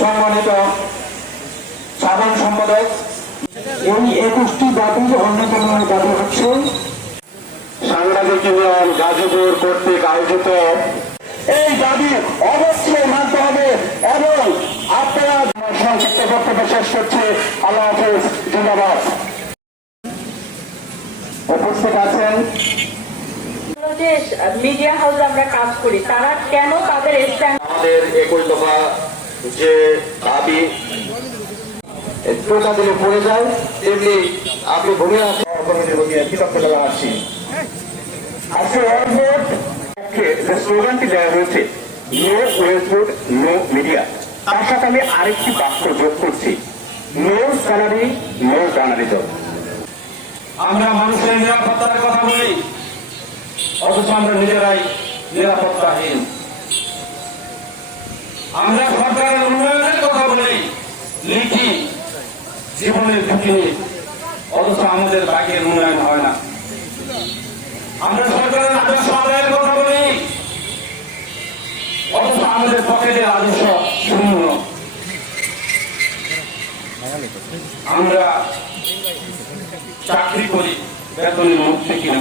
সম্মানিত সাধারণ সম্পাদক এই একুশটি দাবির অন্যতম দাবি হচ্ছে সাংবাদিক ইউনিয়ন গাজীপুর কর্তৃক আয়োজিত। এই দাবি অবশ্যই মানতে হবে এবং আপনারা সংক্ষিপ্ত বক্তব্য শেষ করছে। আল্লাহ হাফেজ জিন্দাবাদ। উপস্থিত আছেন মিডিয়া হাউসে আমরা কাজ করি। তারা কেন তাদের আমাদের একই দফা যে টোকা দিলে পড়ে যায়, তেমনি আপনি ভূমি যে স্লোগানটি দেওয়া হয়েছে। নো ওয়েস্টউড নো মিডিয়া তার সাথে আমি আরেকটি বাক্য যোগ করছি। নো স্যালারি নো জার্নালিজম আমরা মানুষের নিরাপত্তার কথা বলি। অথচ আমরা নিজেরাই নিরাপত্তাহীন। আমরা সরকারের উন্নয়নের কথা বলি লিখি। জীবনের ঝুঁকি অথচ আমাদের বাকির উন্নয়ন হয় না। আমরা সরকারের রাজস্ব আদায়ের কথা বলি অথচ আমাদের পকেটের রাজস্ব শূন্য। আমরা চাকরি করি বেতনের মুক্তি কিনা।